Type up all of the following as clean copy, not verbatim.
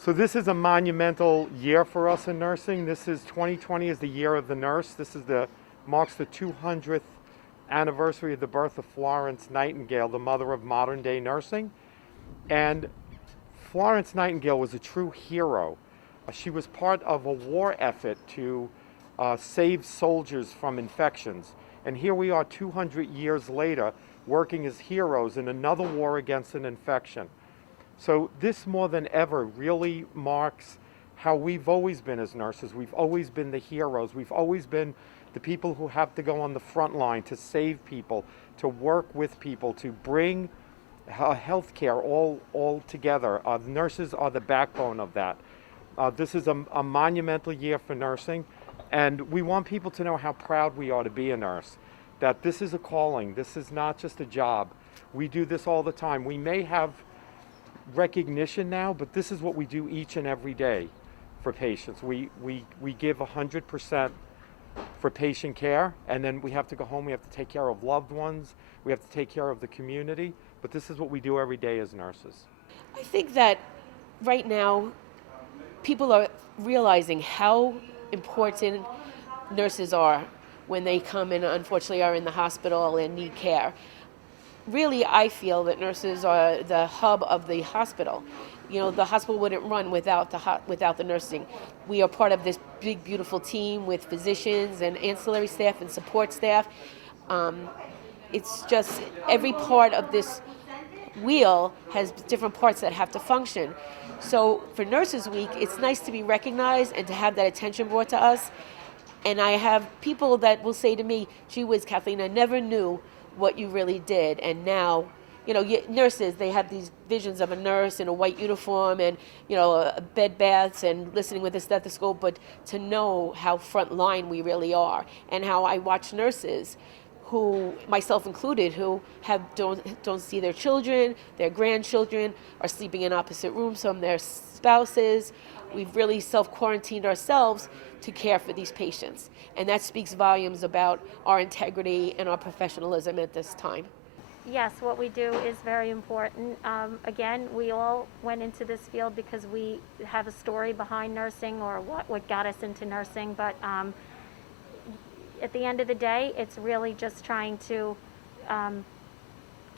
So this is a monumental year for us in nursing. This is 2020 is the year of the nurse. This is marks the 200th anniversary of the birth of Florence Nightingale, the mother of modern day nursing. And Florence Nightingale was a true hero. She was part of a war effort to save soldiers from infections. And here we are 200 years later working as heroes in another war against an infection. So this more than ever really marks how we've always been as nurses. We've always been the heroes. We've always been the people who have to go on the front line to save people, to work with people, to bring health care all together. Nurses are the backbone of that. This is a monumental year for nursing, and we want people to know how proud we are to be a nurse, that this is a calling. This is not just a job. We do this all the time. We may have recognition now, but this is what we do each and every day for patients. We give 100% for patient care, and then we have to go home, we have to take care of loved ones, we have to take care of the community, but this is what we do every day as nurses. I think that right now people are realizing how important nurses are when they come and unfortunately are in the hospital and need care. Really, I feel that nurses are the hub of the hospital. You know, the hospital wouldn't run without the nursing. We are part of this big, beautiful team with physicians and ancillary staff and support staff. It's just every part of this wheel has different parts that have to function. So for Nurses Week, it's nice to be recognized and to have that attention brought to us. And I have people that will say to me, gee whiz, Kathleen, I never knew what you really did. And now, you know, nurses, they have these visions of a nurse in a white uniform and, you know, bed baths and listening with a stethoscope, but to know how front line we really are and how I watch nurses who, myself included, who don't see their children, their grandchildren, are sleeping in opposite rooms from their spouses. We've really self-quarantined ourselves to care for these patients. And that speaks volumes about our integrity and our professionalism at this time. Yes, what we do is very important. Again, we all went into this field because we have a story behind nursing or what got us into nursing, but at the end of the day, it's really just trying to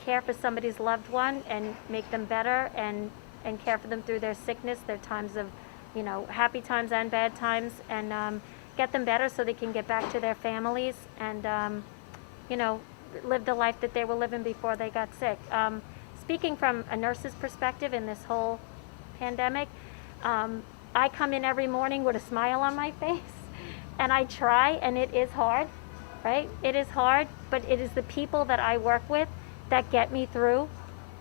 care for somebody's loved one and make them better and care for them through their sickness, their times of, you know, happy times and bad times, and get them better so they can get back to their families and, you know, live the life that they were living before they got sick. Speaking from a nurse's perspective in this whole pandemic, I come in every morning with a smile on my face, and I try, and it is hard, right? It is hard, but it is the people that I work with that get me through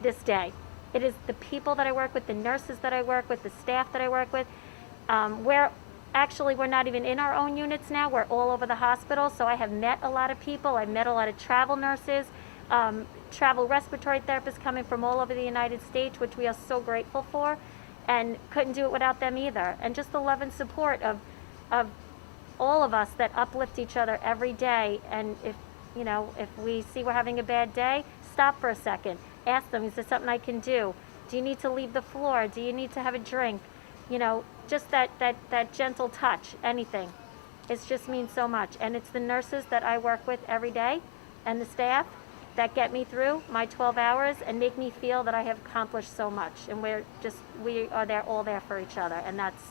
this day. It is the people that I work with, the nurses that I work with, the staff that I work with. We're not even in our own units now. We're all over the hospital, so I have met a lot of people. I've met a lot of travel nurses, travel respiratory therapists coming from all over the United States, which we are so grateful for, and couldn't do it without them either. And just the love and support of all of us that uplift each other every day. And if we see we're having a bad day, stop for a second. Ask them, is there something I can do? Do you need to leave the floor? Do you need to have a drink? You know, just that gentle touch, anything. It just means so much. And it's the nurses that I work with every day and the staff that get me through my 12 hours and make me feel that I have accomplished so much. And we are all there for each other. And that's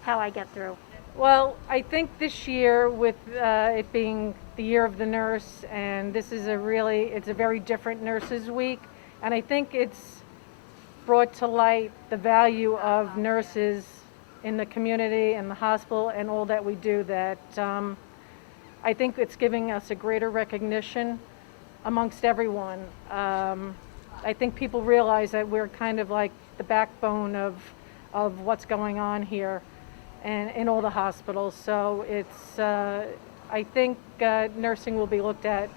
how I get through. Well, I think this year, with it being the year of the nurse, and this is it's a very different Nurses Week, and I think it's brought to light the value of nurses in the community and the hospital and all that we do, that I think it's giving us a greater recognition amongst everyone. I think people realize that we're kind of like the backbone of what's going on here and in all the hospitals. So it's, I think nursing will be looked at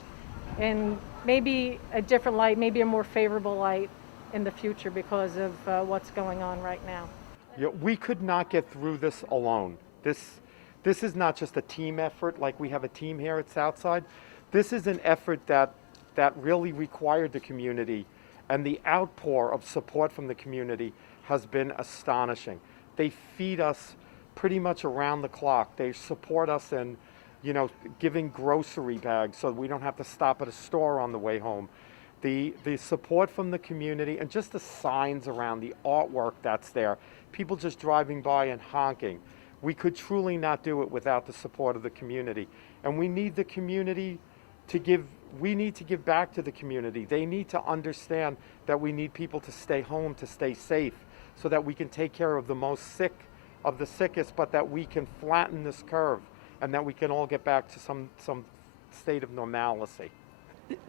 in maybe a different light, maybe a more favorable light in the future because of what's going on right now. Yeah, we could not get through this alone. This is not just a team effort like we have a team here at Southside. This is an effort that really required the community, and the outpour of support from the community has been astonishing. they feed us pretty much around the clock. They support us in, giving grocery bags so we don't have to stop at a store on the way home. The support from the community and just the signs around, the artwork that's there, people just driving by and honking. We could truly not do it without the support of the community. And we need the community we need to give back to the community. They need to understand that we need people to stay home, to stay safe, so that we can take care of the most sick of the sickest, but that we can flatten this curve and that we can all get back to some state of normalcy.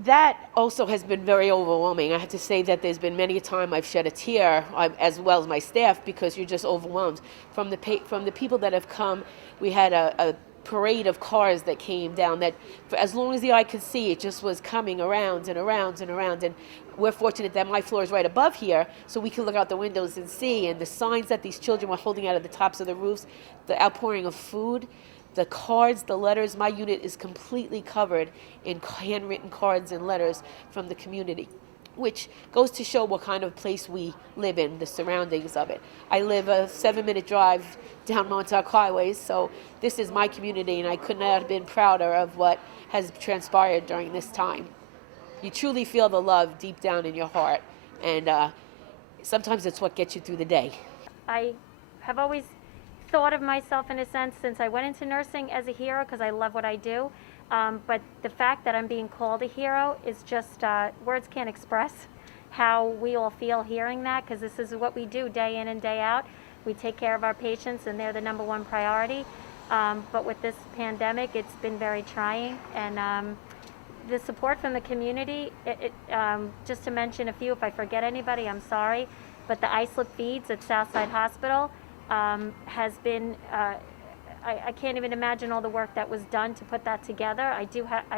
That also has been very overwhelming. I have to say that there's been many a time I've shed a tear, as well as my staff, because you're just overwhelmed. From the people that have come, we had a parade of cars that came down that, for as long as the eye could see, it just was coming around and around and around. And we're fortunate that my floor is right above here, so we can look out the windows and see. And the signs that these children were holding out of the tops of the roofs, the outpouring of food, the cards, the letters. My unit is completely covered in handwritten cards and letters from the community, which goes to show what kind of place we live in, the surroundings of it. I live a 7-minute drive down Montauk Highway, so this is my community, and I could not have been prouder of what has transpired during this time. You truly feel the love deep down in your heart, and sometimes it's what gets you through the day. I have always thought of myself, in a sense, since I went into nursing, as a hero, because I love what I do. But the fact that I'm being called a hero is just, words can't express how we all feel hearing that, because this is what we do day in and day out. We take care of our patients, and they're the #1 priority. But with this pandemic, it's been very trying. And the support from the community, just to mention a few, if I forget anybody, I'm sorry, but the Islip feeds at Southside Hospital has been, I can't even imagine all the work that was done to put that together. I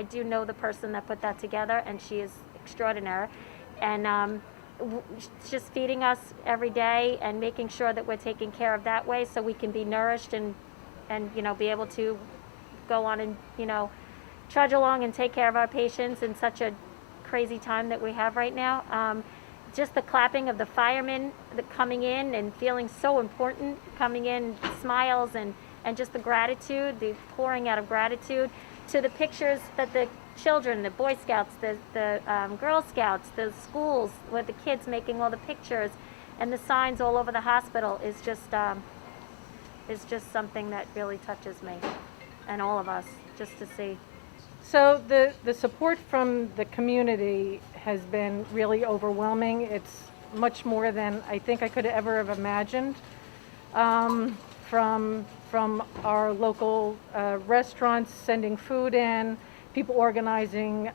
do know the person that put that together, and she is extraordinary. And just feeding us every day and making sure that we're taken care of that way, so we can be nourished and be able to go on and trudge along and take care of our patients in such a crazy time that we have right now. Just the clapping of the firemen coming in and feeling so important, coming in, smiles, and just the gratitude, the pouring out of gratitude, to the pictures that the children, the Boy Scouts, the Girl Scouts, the schools with the kids making all the pictures, and the signs all over the hospital is just something that really touches me and all of us, just to see. So the support from the community has been really overwhelming. It's much more than I think I could ever have imagined. From our local restaurants sending food in, people organizing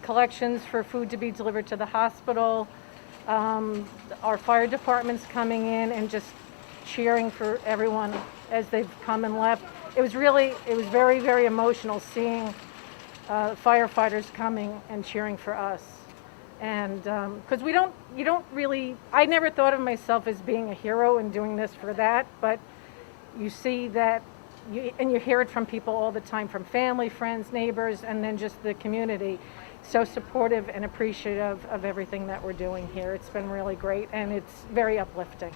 collections for food to be delivered to the hospital, our fire departments coming in and just cheering for everyone as they've come and left. It was very, very emotional seeing firefighters coming and cheering for us. And because I never thought of myself as being a hero and doing this for that, but you see that, and you hear it from people all the time, from family, friends, neighbors, and then just the community. So supportive and appreciative of everything that we're doing here. It's been really great, and it's very uplifting.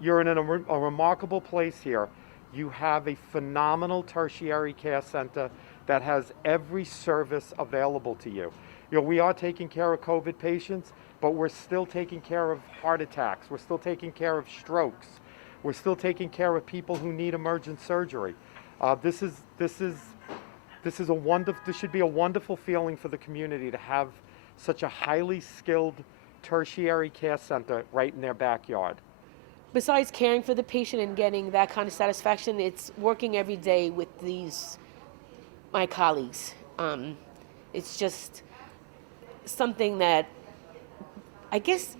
You're in a remarkable place here. You have a phenomenal tertiary care center that has every service available to you. We are taking care of COVID patients, but we're still taking care of heart attacks. We're still taking care of strokes. We're still taking care of people who need emergent surgery. This should be a wonderful feeling for the community to have such a highly skilled tertiary care center right in their backyard. Besides caring for the patient and getting that kind of satisfaction, it's working every day with my colleagues. It's just something that, I guess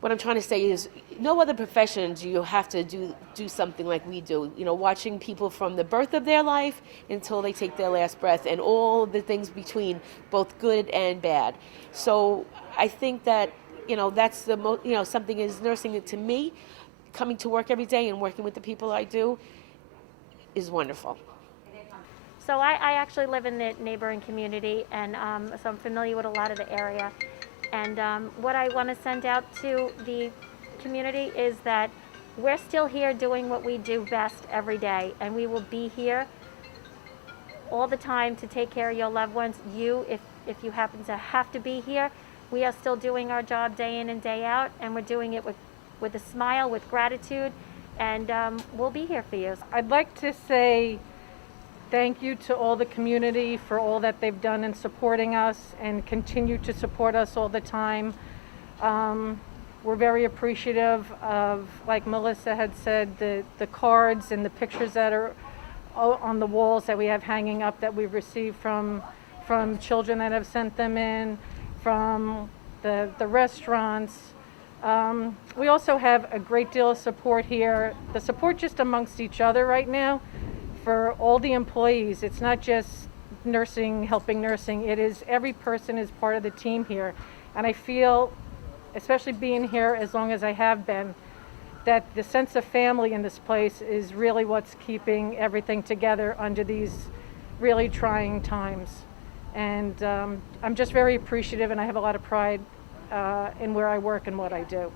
what I'm trying to say is, no other profession do you have to do something like we do. Watching people from the birth of their life until they take their last breath, and all the things between, both good and bad. So I think that, that's the most, something is nursing to me. Coming to work every day and working with the people I do is wonderful. So I actually live in the neighboring community, and so I'm familiar with a lot of the area. And what I want to send out to the community is that we're still here doing what we do best every day, and we will be here all the time to take care of your loved ones. If you happen to have to be here, we are still doing our job day in and day out, and we're doing it with a smile, with gratitude, and we'll be here for you. I'd like to say thank you to all the community for all that they've done in supporting us and continue to support us all the time. We're very appreciative of, like Melissa had said, the cards and the pictures that are on the walls that we have hanging up that we've received from children that have sent them in, from the restaurants. We also have a great deal of support here, the support just amongst each other right now for all the employees. It's not just nursing, helping nursing, it is every person is part of the team here. And I feel, especially being here as long as I have been, that the sense of family in this place is really what's keeping everything together under these really trying times. And I'm just very appreciative, and I have a lot of pride in where I work and what I do.